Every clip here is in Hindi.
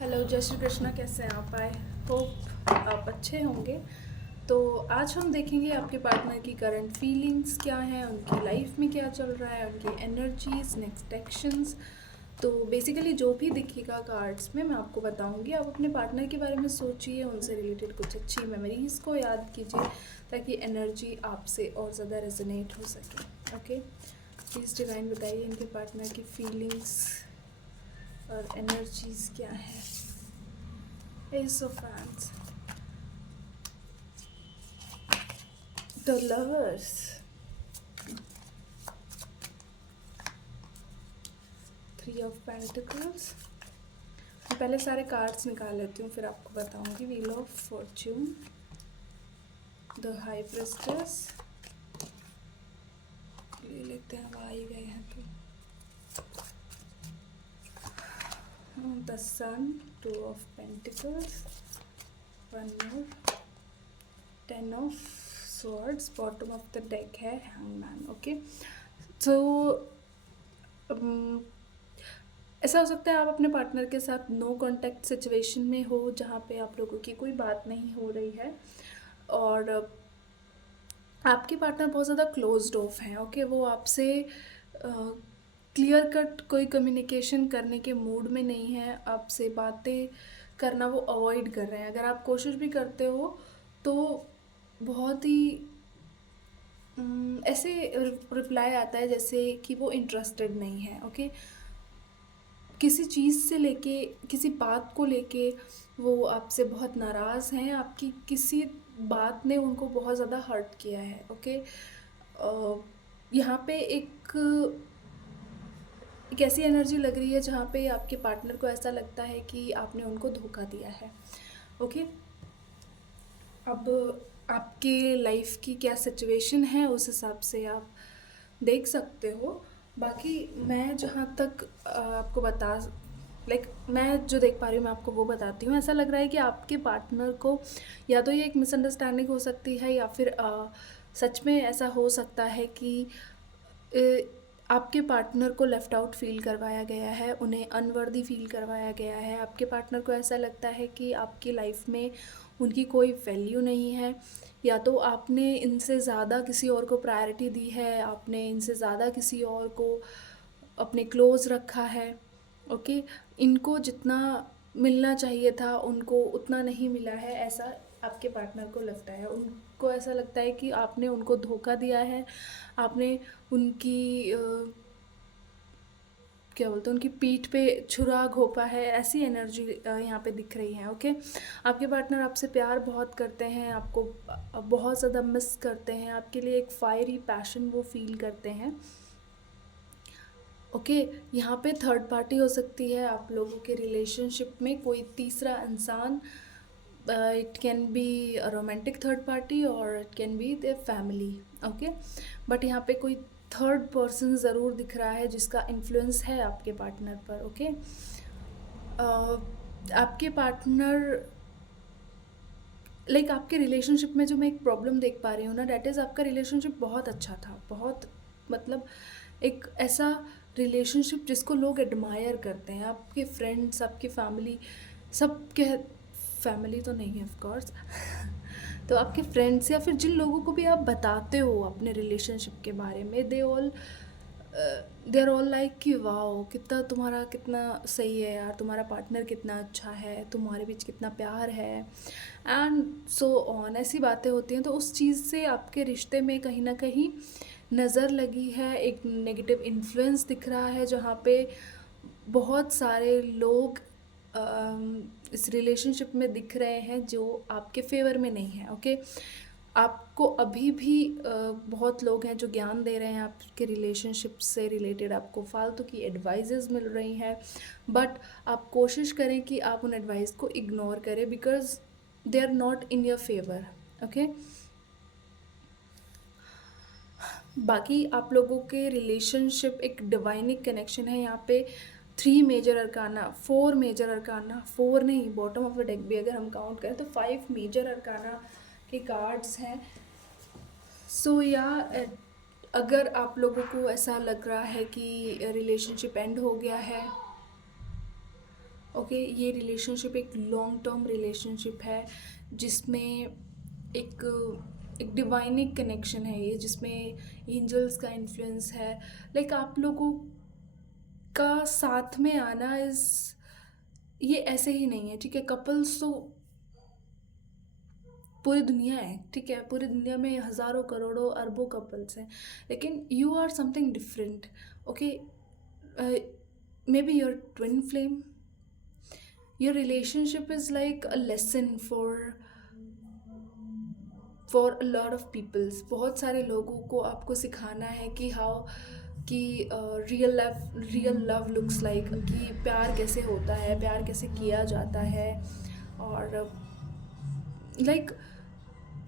हेलो, जय श्री कृष्णा। कैसे हैं आप? आई होप आप अच्छे होंगे। तो आज हम देखेंगे आपके पार्टनर की करंट फीलिंग्स क्या हैं, उनकी लाइफ में क्या चल रहा है, उनकी एनर्जीज, नेक्स्ट एक्शंस। तो बेसिकली जो भी दिखेगा कार्ड्स में मैं आपको बताऊंगी। आप अपने पार्टनर के बारे में सोचिए, उनसे रिलेटेड कुछ अच्छी मेमोरीज को याद कीजिए ताकि एनर्जी आपसे और ज़्यादा रेजोनेट हो सके। ओके, प्लीज़ डिवाइन बताइए इनके पार्टनर की फीलिंग्स और एनर्जीज क्या है। Ace of Wands, the Lovers, Three of Pentacles। मैं पहले सारे कार्ड्स निकाल लेती हूँ फिर आपको बताऊंगी। Wheel of fortune, the high priestess, ले लेते हैं, अब आ ही गए हैं तो। The sun, two of pentacles, one more, ten of swords, bottom of the deck है हैंगमैन। ओके, तो ऐसा हो सकता है आप अपने पार्टनर के साथ नो कांटेक्ट सिचुएशन में हो, जहाँ पे आप लोगों की कोई बात नहीं हो रही है और आपके पार्टनर बहुत ज़्यादा क्लोज्ड ऑफ हैं। ओके, वो आपसे क्लियर कट कोई कम्युनिकेशन करने के मूड में नहीं है, आपसे बातें करना वो अवॉइड कर रहे हैं। अगर आप कोशिश भी करते हो तो बहुत ही ऐसे रिप्लाई आता है जैसे कि वो इंटरेस्टेड नहीं है। ओके, किसी चीज़ से लेके, किसी बात को लेके वो आपसे बहुत नाराज़ हैं, आपकी किसी बात ने उनको बहुत ज़्यादा हर्ट किया है। ओके, यहाँ पे एक ऐसी एनर्जी लग रही है जहाँ पे आपके पार्टनर को ऐसा लगता है कि आपने उनको धोखा दिया है। ओके, अब आपके लाइफ की क्या सिचुएशन है उस हिसाब से आप देख सकते हो। बाकी मैं जहाँ तक आपको बता मैं जो देख पा रही हूँ मैं आपको वो बताती हूँ। ऐसा लग रहा है कि आपके पार्टनर को या तो ये एक मिसअंडरस्टैंडिंग हो सकती है या फिर सच में ऐसा हो सकता है कि आपके पार्टनर को लेफ़्ट आउट फ़ील करवाया गया है, उन्हें अनवर्दी फ़ील करवाया गया है। आपके पार्टनर को ऐसा लगता है कि आपकी लाइफ में उनकी कोई वैल्यू नहीं है, या तो आपने इनसे ज़्यादा किसी और को प्रायोरिटी दी है, आपने इनसे ज़्यादा किसी और को अपने क्लोज़ रखा है। ओके, इनको जितना मिलना चाहिए था उनको उतना नहीं मिला है, ऐसा आपके पार्टनर को लगता है। उनको ऐसा लगता है कि आपने उनको धोखा दिया है, आपने उनकी क्या बोलते हैं, उनकी पीठ पे छुरा घोंपा है। ऐसी एनर्जी यहाँ पे दिख रही है। ओके, आपके पार्टनर आपसे प्यार बहुत करते हैं, आपको बहुत ज़्यादा मिस करते हैं, आपके लिए एक फायरी पैशन वो फील करते हैं। ओके, यहाँ पे थर्ड पार्टी हो सकती है आप लोगों के रिलेशनशिप में, कोई तीसरा इंसान। It can be a romantic third party और it can be the family. Okay, but यहाँ पे कोई थर्ड पर्सन ज़रूर दिख रहा है जिसका इन्फ्लुएंस है आपके पार्टनर पर। ओके, आपके पार्टनर आपके रिलेशनशिप में जो मैं एक प्रॉब्लम देख पा रही हूँ ना, डैट इज़ आपका रिलेशनशिप बहुत अच्छा था, बहुत मतलब एक ऐसा रिलेशनशिप जिसको लोग एडमायर करते हैं। आपके फ्रेंड्स, आपकी फैमिली, सब कह फैमिली तो नहीं है ऑफ कोर्स तो आपके फ्रेंड्स या फिर जिन लोगों को भी आप बताते हो अपने रिलेशनशिप के बारे में, दे आर ऑल लाइक कि वाओ, कितना तुम्हारा कितना सही है यार, तुम्हारा पार्टनर कितना अच्छा है, तुम्हारे बीच कितना प्यार है, एंड सो ऑन। ऐसी बातें होती हैं तो उस चीज़ से आपके रिश्ते में कहीं ना कहीं नज़र लगी है, एक नेगेटिव इन्फ्लुएंस दिख रहा है जहाँ पे बहुत सारे लोग इस रिलेशनशिप में दिख रहे हैं जो आपके फेवर में नहीं है। ओके, आपको अभी भी बहुत लोग हैं जो ज्ञान दे रहे हैं आपके रिलेशनशिप से रिलेटेड, आपको फालतू की एडवाइजेज़ मिल रही हैं, बट आप कोशिश करें कि आप उन एडवाइस को इग्नोर करें because they are not in your favour. Okay, बाकी आप लोगों के रिलेशनशिप एक डिवाइनिक कनेक्शन है यहाँ पे। 3 मेजर अरकाना, 4 मेजर अरकाना, 4 नहीं, बॉटम ऑफ द डेक भी अगर हम काउंट करें तो 5 मेजर अरकाना के कार्ड्स हैं। सो या अगर आप लोगों को ऐसा लग रहा है कि रिलेशनशिप एंड हो गया है, ओके, ये रिलेशनशिप एक लॉन्ग टर्म रिलेशनशिप है, जिसमें एक एक डिवाइनिक कनेक्शन है ये, जिसमें एंजल्स का इन्फ्लुएंस है। लाइक आप लोगों का साथ में आना इस ये ऐसे ही नहीं है, ठीक है। कपल्स तो पूरी दुनिया है, ठीक है, पूरी दुनिया में हज़ारों करोड़ों अरबों कपल्स हैं, लेकिन you are something different. Okay, maybe your twin flame, your relationship is like a lesson for a lot of peoples। बहुत सारे लोगों को आपको सिखाना है कि हाउ कि रियल लव लुक्स लाइक, कि प्यार कैसे होता है, प्यार कैसे किया जाता है। और like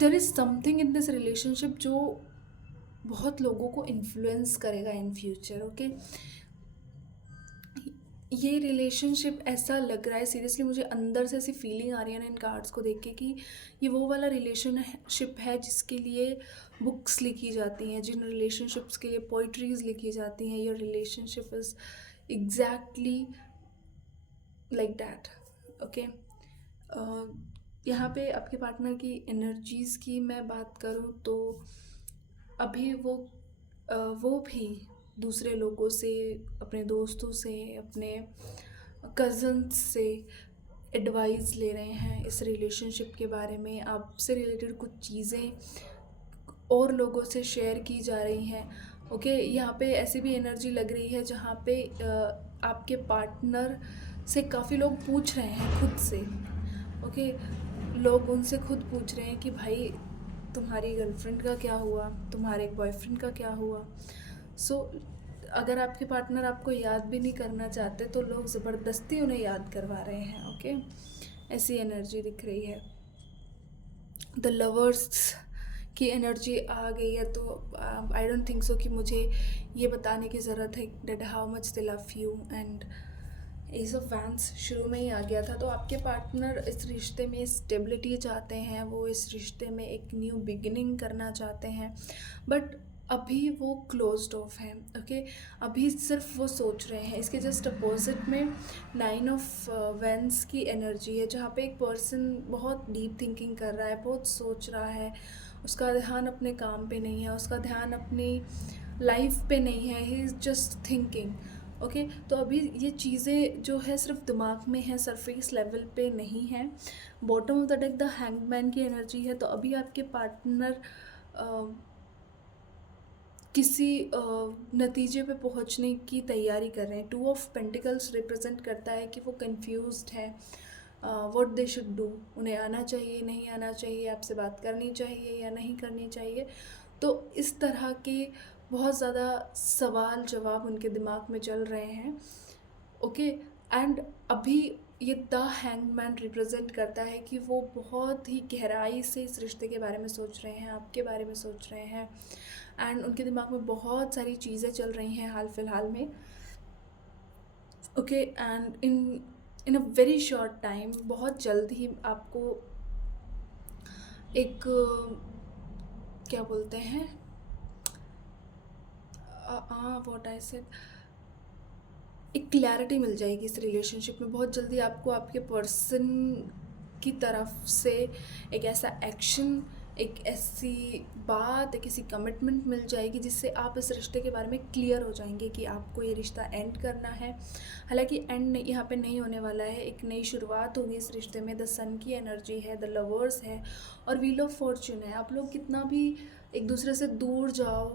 there is something in this relationship जो बहुत लोगों को इन्फ्लुएंस करेगा इन फ्यूचर। ओके, ये रिलेशनशिप ऐसा लग रहा है, सीरियसली मुझे अंदर से ऐसी फीलिंग आ रही है ना इन कार्ड्स को देख के, कि ये वो वाला रिलेशनशिप है जिसके लिए बुक्स लिखी जाती हैं, जिन रिलेशनशिप्स के लिए पोइट्रीज लिखी जाती हैं। Your relationship is exactly like that. Okay, यहाँ पे आपके पार्टनर की एनर्जीज़ की मैं बात करूँ तो अभी वो भी दूसरे लोगों से, अपने दोस्तों से, अपने कज़न्स से एडवाइस ले रहे हैं इस रिलेशनशिप के बारे में। आपसे रिलेटेड कुछ चीज़ें और लोगों से शेयर की जा रही हैं। ओके, यहाँ पे ऐसी भी एनर्जी लग रही है जहाँ पे आपके पार्टनर से काफ़ी लोग पूछ रहे हैं खुद से। ओके, लोग उनसे खुद पूछ रहे हैं कि भाई तुम्हारी गर्लफ्रेंड का क्या हुआ, तुम्हारे बॉयफ्रेंड का क्या हुआ। सो अगर आपके पार्टनर आपको याद भी नहीं करना चाहते तो लोग ज़बरदस्ती उन्हें याद करवा रहे हैं। ओके, ऐसी एनर्जी दिख रही है। द लवर्स की एनर्जी आ गई है, तो आई डोंट थिंक सो कि मुझे ये बताने की ज़रूरत है that how much they love you. And ace of wands शुरू में ही आ गया था। तो आपके पार्टनर इस रिश्ते में स्टेबिलिटी चाहते हैं, वो इस रिश्ते में एक न्यू बिगिनिंग करना चाहते हैं, बट अभी वो क्लोज्ड ऑफ हैं। ओके, अभी सिर्फ वो सोच रहे हैं। इसके जस्ट अपोजिट में 9 ऑफ वैंस की एनर्जी है, जहाँ पे एक पर्सन बहुत डीप थिंकिंग कर रहा है, बहुत सोच रहा है, उसका ध्यान अपने काम पे नहीं है, उसका ध्यान अपनी लाइफ पे नहीं है, he is just thinking. Okay, तो अभी ये चीज़ें जो है सिर्फ दिमाग में है, सरफेस लेवल पे नहीं है। Bottom of the deck the hangman की एनर्जी है। तो अभी आपके पार्टनर किसी नतीजे पे पहुंचने की तैयारी कर रहे हैं। 2 ऑफ पेंटिकल्स रिप्रेजेंट करता है कि वो कंफ्यूज्ड है व्हाट दे शुड डू, उन्हें आना चाहिए, नहीं आना चाहिए, आपसे बात करनी चाहिए या नहीं करनी चाहिए। तो इस तरह के बहुत ज़्यादा सवाल जवाब उनके दिमाग में चल रहे हैं। ओके, एंड अभी ये द हैंगमैन रिप्रेजेंट करता है कि वो बहुत ही गहराई से इस रिश्ते के बारे में सोच रहे हैं, आपके बारे में सोच रहे हैं, एंड उनके दिमाग में बहुत सारी चीज़ें चल रही हैं हाल फिलहाल में। Okay, and in a very short time, बहुत जल्द ही आपको एक क्या बोलते हैं, व्हाट आई सेड, एक क्लैरिटी मिल जाएगी इस रिलेशनशिप में। बहुत जल्दी आपको आपके पर्सन की तरफ से एक ऐसा एक्शन, एक ऐसी बात, एक ऐसी कमिटमेंट मिल जाएगी जिससे आप इस रिश्ते के बारे में क्लियर हो जाएंगे कि आपको ये रिश्ता एंड करना है। हालांकि एंड यहाँ पे नहीं होने वाला है, एक नई शुरुआत होगी इस रिश्ते में। द सन की एनर्जी है, द लवर्स है और व्हील ऑफ फॉर्चून है। आप लोग कितना भी एक दूसरे से दूर जाओ,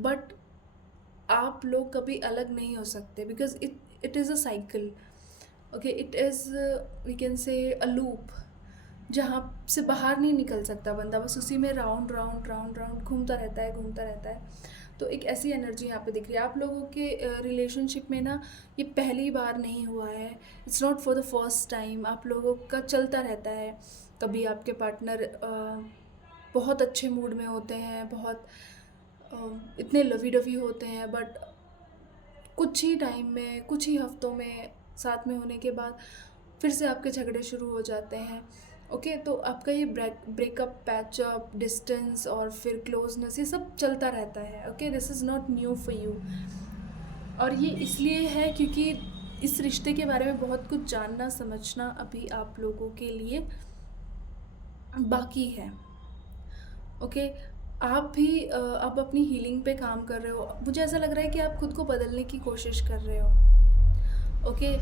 बट आप लोग कभी अलग नहीं हो सकते, because it is a cycle. Okay, it is we can say a loop, जहाँ से बाहर नहीं निकल सकता बंदा, बस उसी में राउंड राउंड राउंड राउंड घूमता रहता है, घूमता रहता है। तो एक ऐसी एनर्जी यहाँ पे दिख रही है। आप लोगों के रिलेशनशिप में ना ये पहली बार नहीं हुआ है, it's not for the first time. आप लोगों का चलता रहता है। कभी आपके पार्टनर बहुत अच्छे मूड में होते हैं, बहुत इतने लवी डवी होते हैं, बट कुछ ही टाइम में, कुछ ही हफ्तों में साथ में होने के बाद फिर से आपके झगड़े शुरू हो जाते हैं। ओके, तो आपका ये ब्रेकअप, पैचअप, डिस्टेंस और फिर क्लोजनेस, ये सब चलता रहता है। Okay, this is not new for you. और ये इसलिए है क्योंकि इस रिश्ते के बारे में बहुत कुछ जानना समझना अभी आप लोगों के लिए बाकी है। ओके, आप भी अब अपनी हीलिंग पे काम कर रहे हो। मुझे ऐसा लग रहा है कि आप खुद को बदलने की कोशिश कर रहे हो। ओके,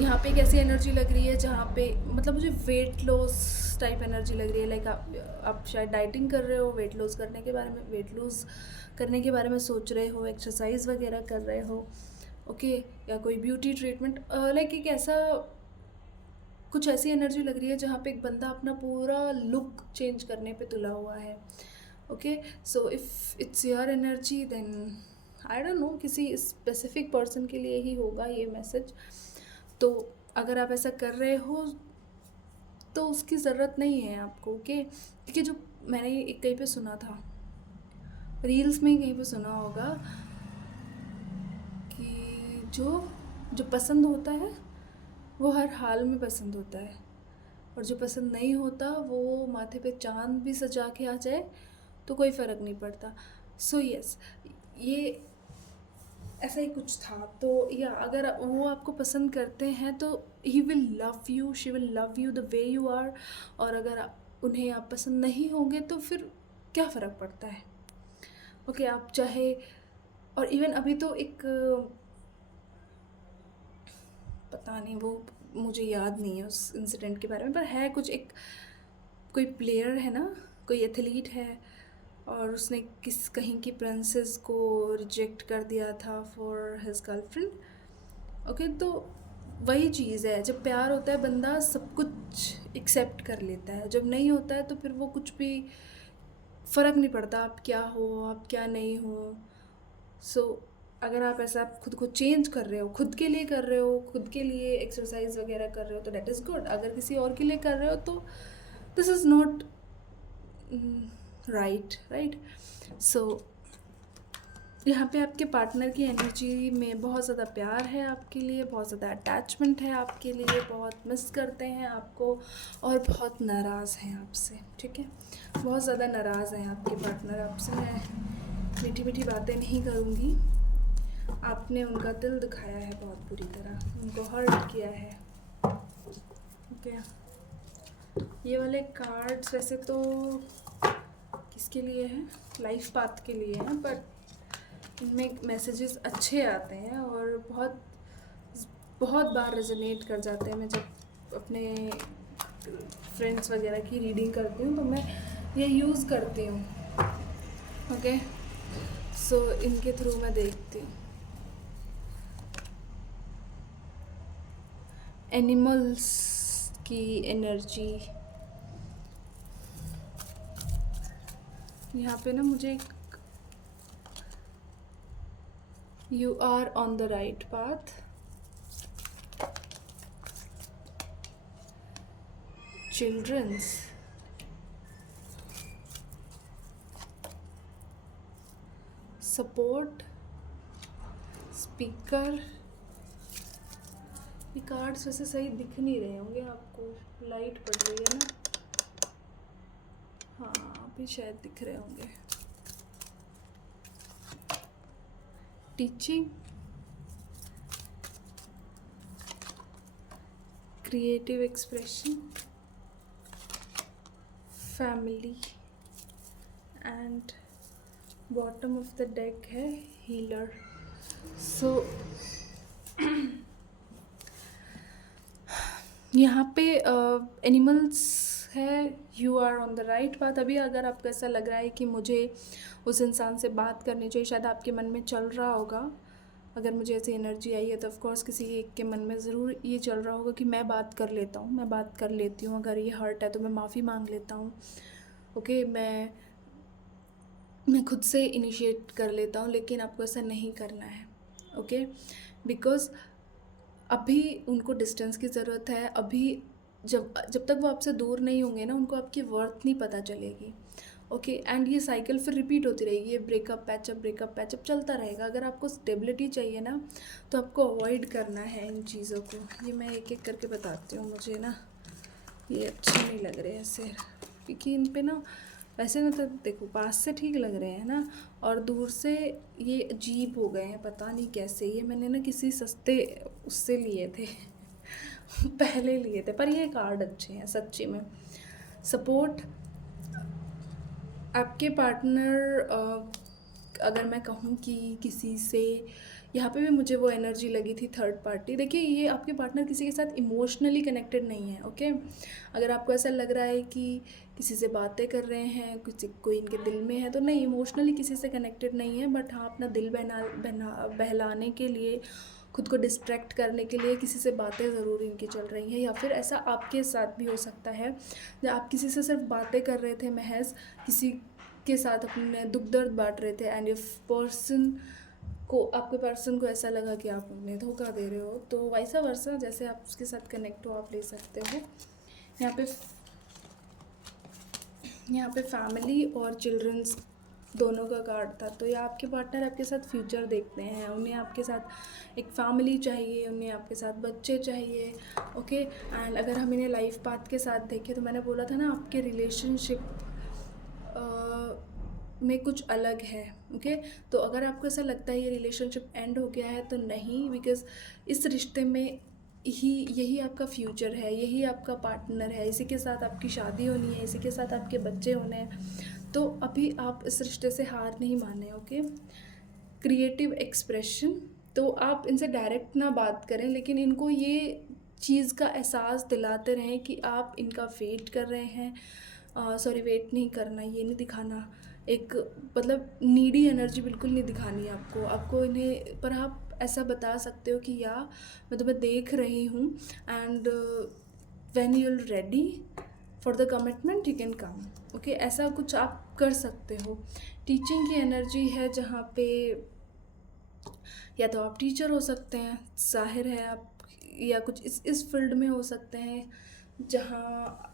यहाँ पे एक ऐसी एनर्जी लग रही है जहाँ पे मतलब मुझे वेट लॉस टाइप एनर्जी लग रही है। लाइक आप शायद डाइटिंग कर रहे हो, वेट लॉस करने के बारे में सोच रहे हो, एक्सरसाइज वगैरह कर रहे हो। ओके, या कोई ब्यूटी ट्रीटमेंट, लाइक एक ऐसा कुछ ऐसी एनर्जी लग रही है जहाँ पे एक बंदा अपना पूरा लुक चेंज करने पे तुला हुआ है। Okay, so if it's your energy then I don't know, किसी स्पेसिफिक पर्सन के लिए ही होगा ये मैसेज। तो अगर आप ऐसा कर रहे हो तो उसकी ज़रूरत नहीं है आपको। ओके, क्योंकि जो मैंने एक कहीं पे सुना था, रील्स में ही कहीं पे सुना होगा कि जो जो पसंद होता है वो हर हाल में पसंद होता है, और जो पसंद नहीं होता वो माथे पे चाँद भी सजा के आ जाए तो कोई फ़र्क नहीं पड़ता। सो यस, ये ऐसा ही कुछ था। तो या अगर वो आपको पसंद करते हैं तो he will love you, she will love you the way you are. और अगर उन्हें आप पसंद नहीं होंगे तो फिर क्या फ़र्क पड़ता है। ओके, आप चाहे, और इवन अभी तो एक पता नहीं, वो मुझे याद नहीं है उस इंसिडेंट के बारे में, पर है कुछ, एक कोई प्लेयर है ना, कोई एथलीट है, और उसने कहीं की प्रिंसेस को रिजेक्ट कर दिया था फॉर हिज गर्लफ्रेंड। ओके, तो वही चीज़ है, जब प्यार होता है बंदा सब कुछ एक्सेप्ट कर लेता है, जब नहीं होता है तो फिर वो कुछ भी फ़र्क नहीं पड़ता आप क्या हो, आप क्या नहीं हो। सो अगर आप ऐसा खुद को चेंज कर रहे हो, खुद के लिए कर रहे हो, खुद के लिए एक्सरसाइज वगैरह कर रहे हो तो डेट इज़ गुड। अगर किसी और के लिए कर रहे हो तो दिस इज़ नॉट राइट। सो यहाँ पे आपके पार्टनर की एनर्जी में बहुत ज़्यादा प्यार है आपके लिए, बहुत ज़्यादा अटैचमेंट है आपके लिए, बहुत मिस करते हैं आपको और बहुत नाराज़ हैं आपसे। ठीक है, बहुत ज़्यादा नाराज़ हैं आपके पार्टनर आपसे। मैं मीठी मीठी बातें नहीं करूँगी, आपने उनका दिल दुखाया है बहुत बुरी तरह, उनको हर्ट किया है। ओके, ये वाले कार्ड्स वैसे तो किसके लिए हैं, लाइफ पाथ के लिए हैं, बट इनमें मैसेजेस अच्छे आते हैं और बहुत बहुत बार रेजोनेट कर जाते हैं। मैं जब अपने फ्रेंड्स वगैरह की रीडिंग करती हूँ तो मैं ये यूज़ करती हूँ। ओके, सो इनके थ्रू मैं देखती हूँ। एनिमल्स की एनर्जी यहाँ पे ना, मुझे एक You are on the right path. Children's. Support. Speaker. ये कार्ड्स वैसे सही दिख नहीं रहे होंगे आपको, लाइट पड़ रही है ना। हाँ, अभी शायद दिख रहे होंगे। Teaching, creative expression, family, and bottom of the deck है हीलर। सो यहाँ पे एनिमल्स है, you are on the right path. अभी अगर आपको ऐसा लग रहा है कि मुझे उस इंसान से बात करनी चाहिए, शायद आपके मन में चल रहा होगा, अगर मुझे ऐसी एनर्जी आई है तो ऑफकोर्स किसी एक के मन में ज़रूर ये चल रहा होगा कि मैं बात कर लेता हूँ, मैं बात कर लेती हूँ, अगर ये हर्ट है तो मैं माफ़ी मांग लेता हूँ। ओके, मैं खुद से इनिशिएट कर लेता हूँ, लेकिन आपको ऐसा नहीं करना है। ओके, बिकॉज़ अभी उनको डिस्टेंस की ज़रूरत है। अभी जब तक वो आपसे दूर नहीं होंगे ना, उनको आपकी वर्थ नहीं पता चलेगी। ओके, एंड ये साइकिल फिर रिपीट होती रहेगी, ये ब्रेकअप पैचअप चलता रहेगा। अगर आपको स्टेबिलिटी चाहिए ना तो आपको अवॉइड करना है इन चीज़ों को। ये मैं एक एक करके बताती हूँ, मुझे ना ये अच्छे नहीं लग रहे ऐसे, क्योंकि इन पे ना वैसे में तो देखो पास से ठीक लग रहे हैं ना, और दूर से ये अजीब हो गए हैं, पता नहीं कैसे। ये मैंने ना किसी सस्ते उससे लिए थे पहले लिए थे, पर ये कार्ड अच्छे हैं सच्ची में। सपोर्ट आपके पार्टनर, अगर मैं कहूँ कि किसी से, यहाँ पे भी मुझे वो एनर्जी लगी थी थर्ड पार्टी। देखिए ये आपके पार्टनर किसी के साथ इमोशनली कनेक्टेड नहीं है, ओके। अगर आपको ऐसा लग रहा है कि किसी से बातें कर रहे हैं, किसी कोई इनके दिल में है, तो नहीं, इमोशनली किसी से कनेक्टेड नहीं है। बट हाँ, अपना दिल बहलाने के लिए, खुद को डिस्ट्रैक्ट करने के लिए किसी से बातें ज़रूर इनकी चल रही हैं। या फिर ऐसा आपके साथ भी हो सकता है, जब आप किसी से सिर्फ बातें कर रहे थे महज, किसी के साथ अपने दुख दर्द बांट रहे थे, एंड इफ आपके पर्सन को ऐसा लगा कि आप उन्हें धोखा दे रहे हो, तो वैसा वर्सा जैसे आप उसके साथ कनेक्ट हो आप ले सकते हो। यहाँ पे फैमिली और चिल्ड्रंस दोनों का कार्ड था। तो ये आपके पार्टनर आपके साथ फ्यूचर देखते हैं, उन्हें आपके साथ एक फैमिली चाहिए, उन्हें आपके साथ बच्चे चाहिए, ओके। एंड अगर हम इन्हें लाइफ पाथ के साथ देखें, तो मैंने बोला था ना आपके रिलेशनशिप में कुछ अलग है, ओके। तो अगर आपको ऐसा लगता है ये रिलेशनशिप एंड हो गया है, तो नहीं, बिकॉज़ इस रिश्ते में यही आपका फ्यूचर है, यही आपका पार्टनर है, इसी के साथ आपकी शादी होनी है, इसी के साथ आपके बच्चे होने हैं। तो अभी आप इस रिश्ते से हार नहीं माने, ओके। क्रिएटिव एक्सप्रेशन, तो आप इनसे डायरेक्ट ना बात करें, लेकिन इनको ये चीज़ का एहसास दिलाते रहें कि आप इनका वेट कर रहे हैं। सॉरी, वेट नहीं करना, ये नहीं दिखाना, एक मतलब नीडी एनर्जी बिल्कुल नहीं दिखानी है आपको इन्हें। पर आप ऐसा बता सकते हो कि या मैं तुम्हें देख रही हूँ, and when you are ready for the commitment you can come, okay. ऐसा कुछ आप कर सकते हो। टीचिंग की एनर्जी है, जहाँ पे या तो आप टीचर हो सकते हैं, ज़ाहिर है आप, या कुछ इस फील्ड में हो सकते हैं जहाँ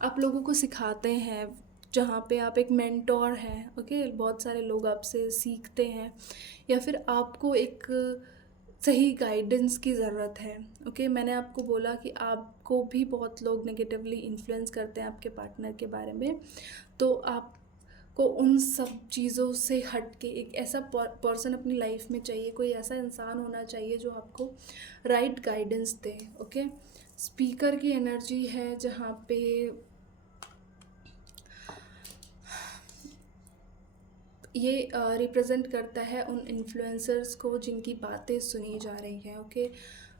आप लोगों को सिखाते हैं, जहाँ पे आप एक मेंटोर हैं, ओके। बहुत सारे लोग आपसे सीखते हैं, या फिर आपको एक सही गाइडेंस की ज़रूरत है, ओके। मैंने आपको बोला कि आपको भी बहुत लोग नेगेटिवली इन्फ्लुएंस करते हैं आपके पार्टनर के बारे में, तो आपको उन सब चीज़ों से हट के एक ऐसा पर्सन अपनी लाइफ में चाहिए, कोई ऐसा इंसान होना चाहिए जो आपको राइट गाइडेंस दे, ओके। स्पीकर की एनर्जी है, जहाँ पे ये रिप्रेजेंट करता है उन इन्फ्लुएंसर्स को जिनकी बातें सुनी जा रही हैं, ओके।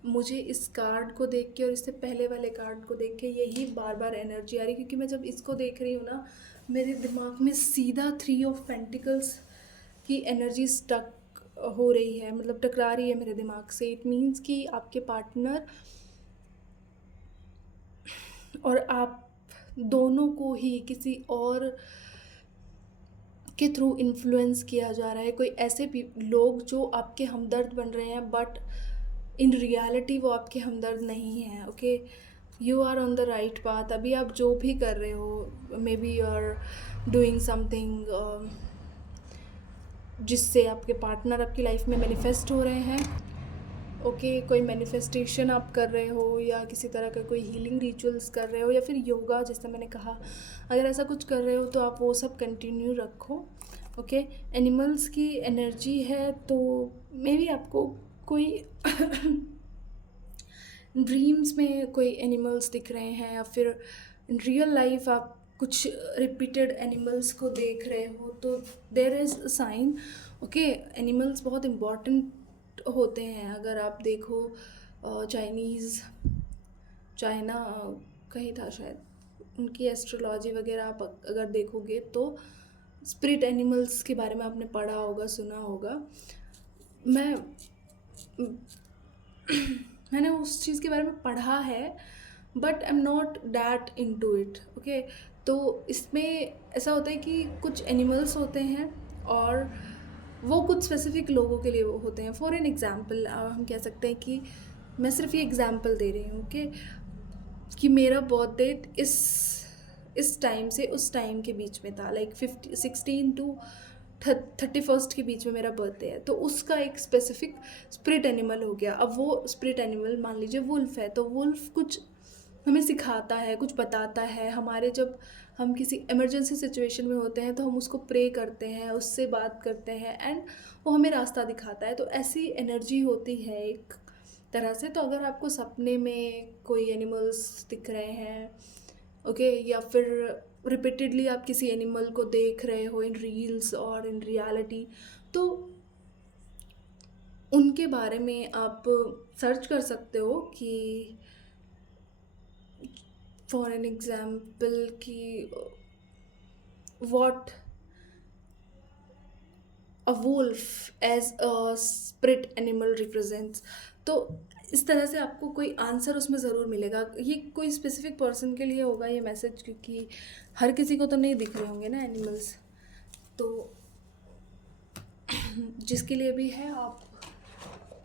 मुझे इस कार्ड को देख के और इससे पहले वाले कार्ड को देख के यही बार बार एनर्जी आ रही है, क्योंकि मैं जब इसको देख रही हूँ ना, मेरे दिमाग में सीधा 3 ऑफ पेंटिकल्स की एनर्जी स्टक हो रही है, मतलब टकरा रही है मेरे दिमाग से। इट मीन्स कि आपके पार्टनर और आप दोनों को ही किसी और के थ्रू इन्फ्लुएंस किया जा रहा है। कोई ऐसे लोग जो आपके हमदर्द बन रहे हैं, बट इन रियलिटी वो आपके हमदर्द नहीं हैं, okay. You are on the right path. अभी आप जो भी कर रहे हो, maybe you are doing something जिससे आपके पार्टनर आपकी लाइफ में मैनिफेस्ट हो रहे हैं, ओके। कोई मैनिफेस्टेशन आप कर रहे हो, या किसी तरह का कोई हीलिंग रिचुअल्स कर रहे हो, या फिर योगा, जैसे मैंने कहा, अगर ऐसा कुछ कर रहे हो तो आप वो सब कंटिन्यू रखो, ओके। एनिमल्स की एनर्जी है, तो मे बी आपको कोई ड्रीम्स में कोई एनिमल्स दिख रहे हैं, या फिर इन रियल लाइफ आप कुछ रिपीटेड एनिमल्स को देख रहे हो, तो there is a sign, okay. Animals बहुत इम्पॉर्टेंट होते हैं। अगर आप देखो चाइना कहीं था शायद, उनकी एस्ट्रोलॉजी वगैरह आप अगर देखोगे, तो स्पिरिट एनिमल्स के बारे में आपने पढ़ा होगा, सुना होगा। मैं मैंने उस चीज़ के बारे में पढ़ा है, but I am not that into it, okay. तो इसमें ऐसा होता है कि कुछ एनिमल्स होते हैं, और वो कुछ स्पेसिफिक लोगों के लिए वो होते हैं। फॉर एन एग्ज़ाम्पल हम कह सकते हैं कि मैं सिर्फ ये एग्ज़ाम्पल दे रही हूँ कि मेरा बर्थ डेट इस टाइम से उस टाइम के बीच में था, लाइक 16 टू 31 के बीच में मेरा बर्थडे है, तो उसका एक स्पेसिफिक स्पिरिट एनिमल हो गया। अब वो स्पिरिट एनिमल मान लीजिए वुल्फ है, तो वुल्फ कुछ हमें सिखाता है, कुछ बताता है। हमारे जब हम किसी इमरजेंसी सिचुएशन में होते हैं तो हम उसको प्रे करते हैं, उससे बात करते हैं एंड वो हमें रास्ता दिखाता है। तो ऐसी एनर्जी होती है एक तरह से। तो अगर आपको सपने में कोई एनिमल्स दिख रहे हैं, ओके, या फिर रिपीटेडली आप किसी एनिमल को देख रहे हो इन रील्स और इन रियलिटी, तो उनके बारे में आप सर्च कर सकते हो कि फॉर एन एग्जाम्पल कि what a wolf as a spirit animal represents. तो इस तरह से आपको कोई आंसर उसमें ज़रूर मिलेगा। ये कोई स्पेसिफिक पर्सन के लिए होगा ये मैसेज, क्योंकि हर किसी को तो नहीं दिख रहे होंगे ना एनिमल्स। तो जिसके लिए भी है आप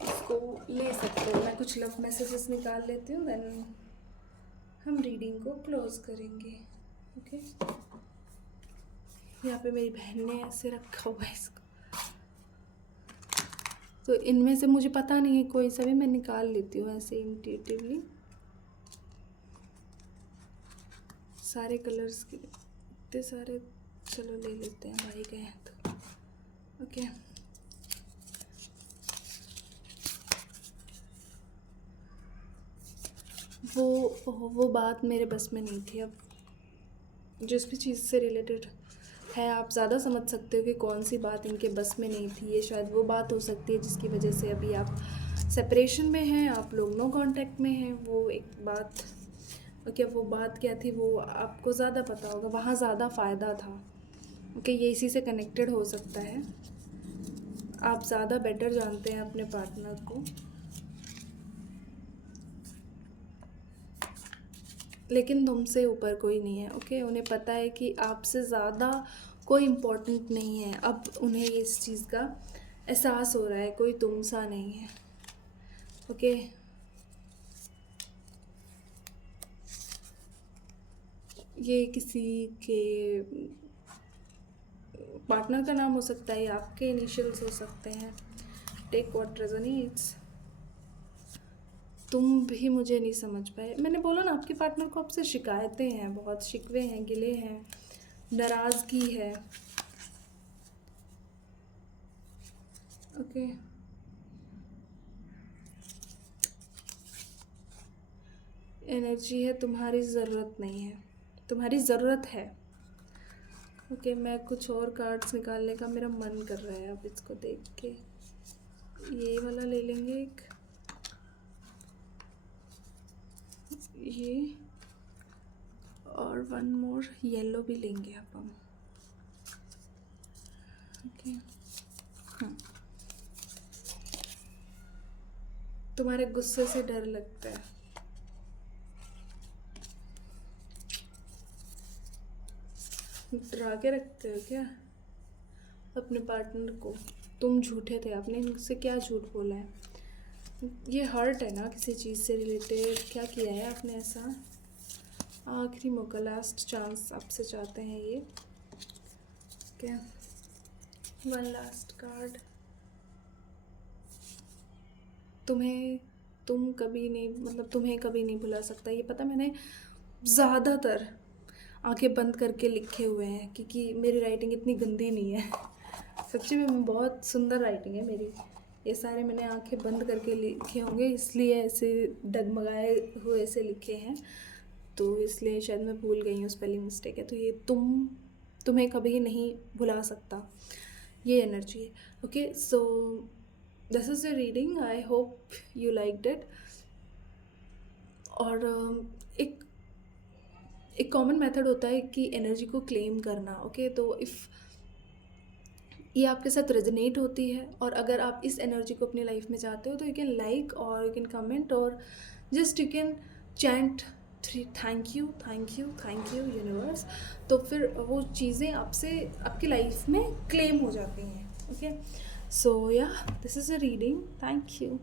इसको ले सकते हो। मैं कुछ लव मैसेजेस निकाल लेती हूँ, देन हम रीडिंग को क्लोज करेंगे। ओके, यहाँ पे मेरी बहन ने ऐसे रखा हुआ है इसको, तो इनमें से मुझे पता नहीं है कोई सा भी, मैं निकाल लेती हूँ ऐसे इंट्यूटिवली। सारे कलर्स के इतने सारे, चलो ले लेते हैं, भाई गए हैं तो। ओके, वो बात मेरे बस में नहीं थी। अब जिस भी चीज़ से रिलेटेड है आप ज़्यादा समझ सकते हो कि कौन सी बात इनके बस में नहीं थी। ये शायद वो बात हो सकती है जिसकी वजह से अभी आप सेपरेशन में हैं, आप लोग नो कांटेक्ट में हैं। वो एक बात, ओके, वो बात क्या थी वो आपको ज़्यादा पता होगा, वहाँ ज़्यादा फ़ायदा था। ओके, ये इसी से कनेक्टेड हो सकता है। आप ज़्यादा बेटर जानते हैं अपने पार्टनर को, लेकिन तुमसे ऊपर कोई नहीं है। ओके, उन्हें पता है कि आपसे ज़्यादा कोई इम्पोर्टेंट नहीं है। अब उन्हें इस चीज़ का एहसास हो रहा है, कोई तुम सा नहीं है। ओके, ये किसी के पार्टनर का नाम हो सकता है या आपके इनिशियल्स हो सकते हैं। Take what resonates. तुम भी मुझे नहीं समझ पाए। मैंने बोला ना, आपके पार्टनर को आपसे शिकायतें हैं, बहुत शिकवे हैं, गिले हैं, नाराज़गी है। ओके, एनर्जी है तुम्हारी ज़रूरत नहीं है, तुम्हारी ज़रूरत है। ओके, मैं कुछ और कार्ड्स निकालने का मेरा मन कर रहा है अब इसको देख के। ये वाला ले लेंगे एक, ये, और वन मोर येलो भी लेंगे अब हम। ओके, तुम्हारे गुस्से से डर लगता है। डरा के रखते हो क्या अपने पार्टनर को? तुम झूठे थे, आपने इनसे क्या झूठ बोला है? ये हर्ट है ना किसी चीज़ से रिलेटेड, क्या किया है आपने ऐसा? आखिरी मौका, लास्ट चांस आपसे चाहते हैं ये। क्या, वन लास्ट कार्ड। तुम कभी नहीं, मतलब तुम्हें कभी नहीं भुला सकता, ये पता। मैंने ज़्यादातर आंखें बंद करके लिखे हुए हैं, क्योंकि मेरी राइटिंग इतनी गंदी नहीं है। सच्ची में बहुत सुंदर राइटिंग है मेरी। ये सारे मैंने आंखें बंद करके लिखे होंगे, इसलिए ऐसे डगमगाए हुए ऐसे लिखे हैं, तो इसलिए शायद मैं भूल गई हूँ, स्पेलिंग मिस्टेक है। तो ये तुम्हें कभी नहीं भुला सकता, ये एनर्जी है। Okay, so this is the reading, I hope you liked it. और एक कॉमन मेथड होता है कि एनर्जी को क्लेम करना। ओके, तो इफ़ ये आपके साथ रेजोनेट होती है और अगर आप इस एनर्जी को अपनी लाइफ में चाहते हो, तो यू कैन लाइक और यू कैन कमेंट और just you can chant thank you thank you thank you universe. तो फिर वो चीज़ें आपसे आपकी लाइफ में क्लेम हो जाती हैं। ओके, सो या this is a reading, thank you.